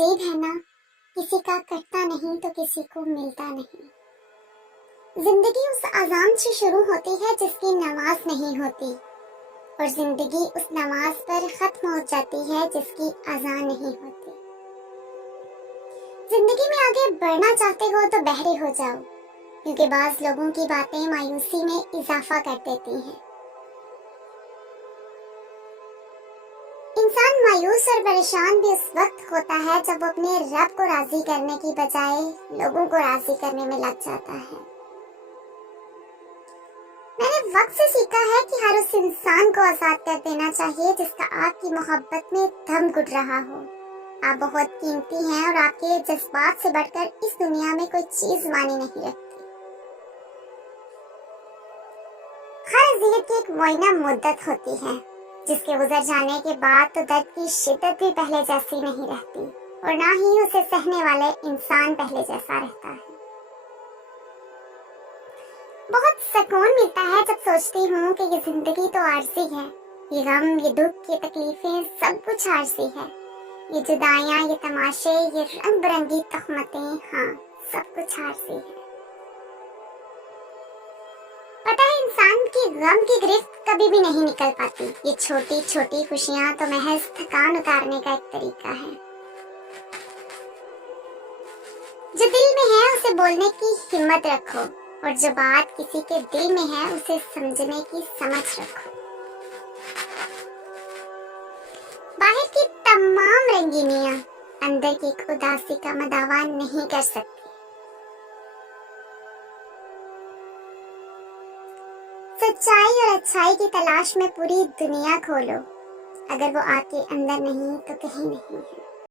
अजीब है ना, किसी का कटता नहीं तो किसी को मिलता नहीं। जिंदगी उस अजान से शुरू होती है जिसकी नमाज नहीं होती, और जिंदगी उस नमाज पर खत्म हो जाती है जिसकी अजान नहीं होती। जिंदगी में आगे बढ़ना चाहते हो तो बहरे हो जाओ, क्योंकि बाज लोगों की बातें मायूसी में इजाफा कर देती हैं। इंसान मायूस और परेशान भी उस वक्त होता है जब वो अपने रब को राजी करने की बजाय लोगों को राजी करने में लग जाता है। मैंने वक्त से सीखा है कि हर उस इंसान को आजाद कर देना चाहिए जिसका आपकी मोहब्बत में दम घुट रहा हो। आप बहुत कीमती हैं और आपके जज्बात से बढ़कर इस दुनिया में कोई चीज मानी नहीं रखती। हर अज़ियत की एक मुआयना मुद्दत होती है, जिसके गुजर जाने के बाद तो दर्द की शिद्दत भी पहले जैसी नहीं रहती, और ना ही उसे सहने वाले इंसान पहले जैसा रहता है। बहुत सुकून मिलता है जब सोचती हूँ कि ये जिंदगी तो आरज़ी है, ये गम, ये दुख, ये तकलीफें सब कुछ आरज़ी है। ये जुदाइयाँ, ये तमाशे, ये रंग बिरंगी तहमतें, हाँ सब कुछ आरज़ी है। पता है, इंसान की गम की गिरफ्त कभी भी नहीं निकल पाती। ये छोटी छोटी खुशियां तो महज थकान उतारने का एक तरीका है। जो दिल में है उसे बोलने की हिम्मत रखो, और जो बात किसी के दिल में है उसे समझने की समझ रखो। बाहर की तमाम रंगीनियां अंदर की उदासी का मदावा नहीं कर सकती। सच्चाई और अच्छाई की तलाश में पूरी दुनिया खोलो, अगर वो आपके अंदर नहीं तो कहीं नहीं है।